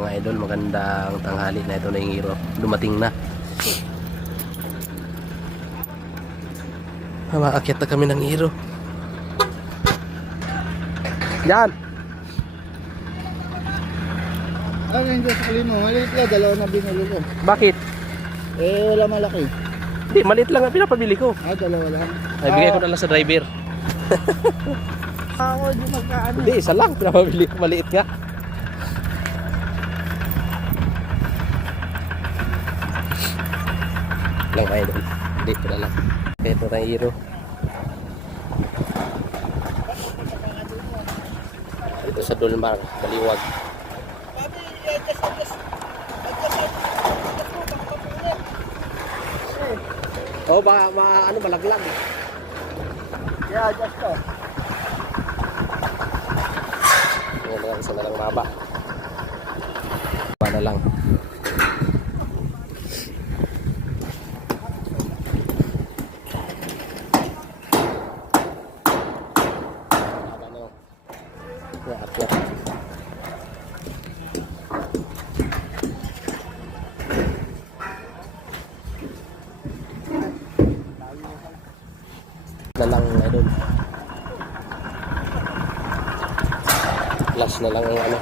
Mga idol, magandang tanghali na. Ito na yung hero, dumating na. Maakyat na kami ng hero. Yan! Ano yung Diyos Kalino? Maliit lang, dalawa na binuli ko. Bakit? Wala malaki. Hindi, maliit lang ang pinapabili ko. Dalawa lang. Ay, bigay ko na lang sa driver. Ako, di magkaano. Hindi, isa lang pinapabili ko, maliit nga. Lang mga idol. Hindi, ito na lang. Ito na yung hero. Ito sa Dulmar, Baliwag. Oh, ano malaglag. Yeah, just to. Yan lang, isa na lang maba. Para lang. Ano? Ya, akyat. Na lang idol. Last na lang ang ano.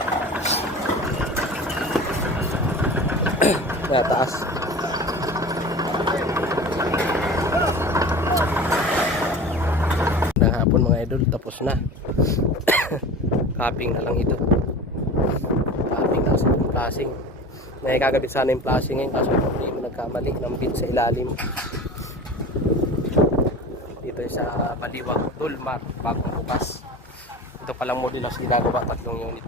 Kaya taas. Ng hapon mga idol, tapos na. Capping na lang ito. Capping na sa flashing. May kagabit sana yung flashing ngayon, kaso hindi mo nagkamali ng pin sa ilalim. Dito sa Baliwag, Dulmar, bagong bukas. Ito palang model na ginagawa, 3 unit.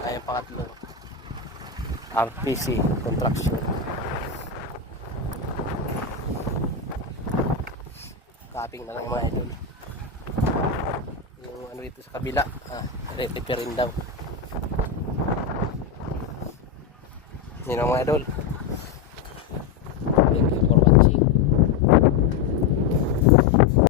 Ay ang pangatlo, RPC construction. Capping na lang mga idol. Yung ano dito sa kabila, repair rin daw. Yun ang mga idol.